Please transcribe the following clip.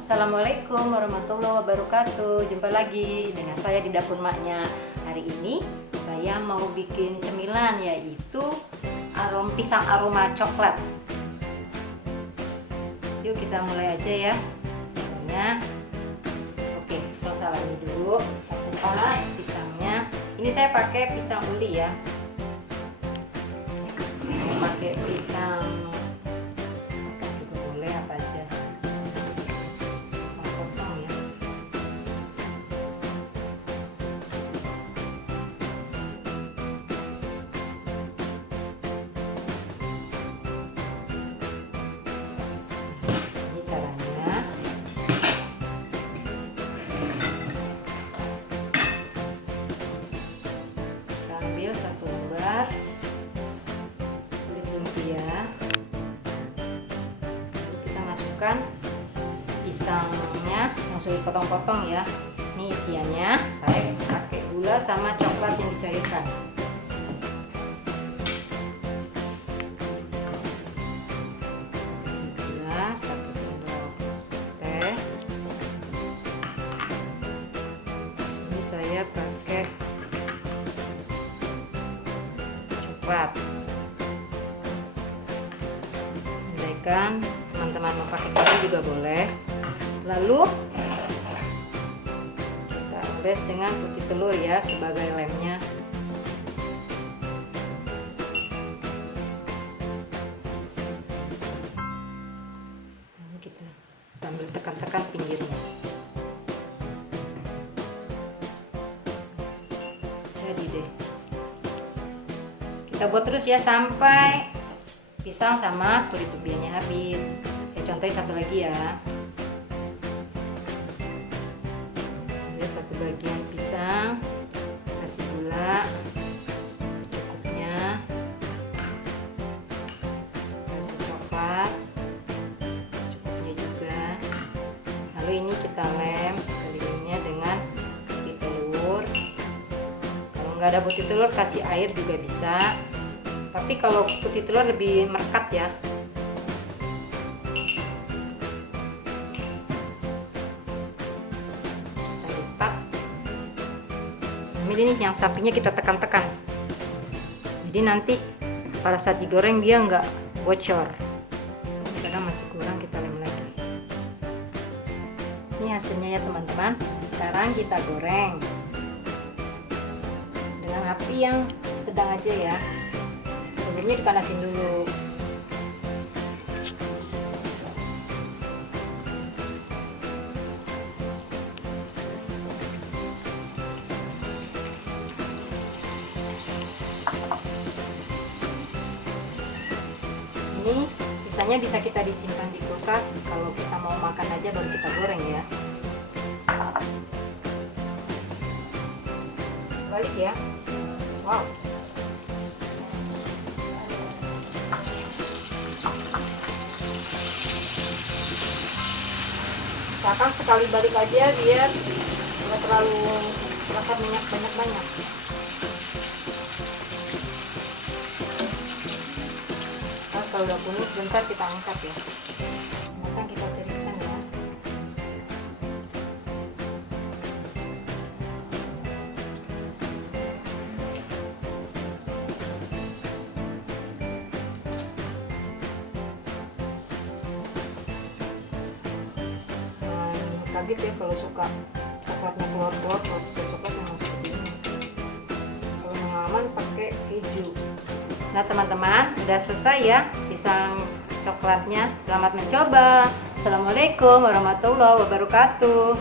Assalamualaikum warahmatullahi wabarakatuh. Jumpa lagi dengan saya di dapur maknya. Hari ini saya mau bikin cemilan, yaitu pisang aroma coklat. Yuk kita mulai aja ya. Caranya, oke, salah ini dulu. Kita kupas pisangnya. Ini saya pakai pisang uli ya. Pakai pisang juga boleh, apa aja. Ambil satu lembar kulit lumpia, kita masukkan pisangnya yang sudah dipotong-potong ya. Ini isiannya, saya pakai gula sama coklat yang dicairkan. Kasih gula 1 sendok teh. Sini saya pakai coklat. Andaikan teman-teman mau pakai kayu juga boleh. Lalu kita oles dengan putih telur ya sebagai lemnya. Ini kita sambil tekan-tekan pinggirnya. Jadi deh. Kita buat terus ya sampai pisang sama kulit lumpianya habis. Saya contohin satu lagi ya. Ambil satu bagian pisang, kasih gula secukupnya, kasih coklat secukupnya juga. Lalu ini kita lem sekelilingnya dengan putih telur. Kalau nggak ada putih telur, kasih air juga bisa. Tapi kalau putih telur lebih merekat ya. Kita lipat. Sambil ini yang sampingnya kita tekan-tekan. Jadi nanti pada saat digoreng dia nggak bocor. Kadang masih kurang, kita lem lagi. Ini hasilnya ya teman-teman. Sekarang kita goreng dengan api yang sedang aja ya. Sebelumnya dipanasin dulu. Ini sisanya bisa kita disimpan di kulkas. Kalau kita mau makan aja baru kita goreng ya. Balik ya. Wow. Usahakan sekali balik aja biar nggak terlalu bakar minyak banyak-banyak. Nah, kalau udah kuning sebentar kita angkat ya. Maka kita tiriskan ya. Kaget ya kalau suka coklatnya keluar-keluar, kalau suka coklat yang seperti ini. Kalau yang aman pakai keju. Nah teman-teman, udah selesai ya pisang coklatnya. Selamat mencoba. Assalamualaikum warahmatullahi wabarakatuh.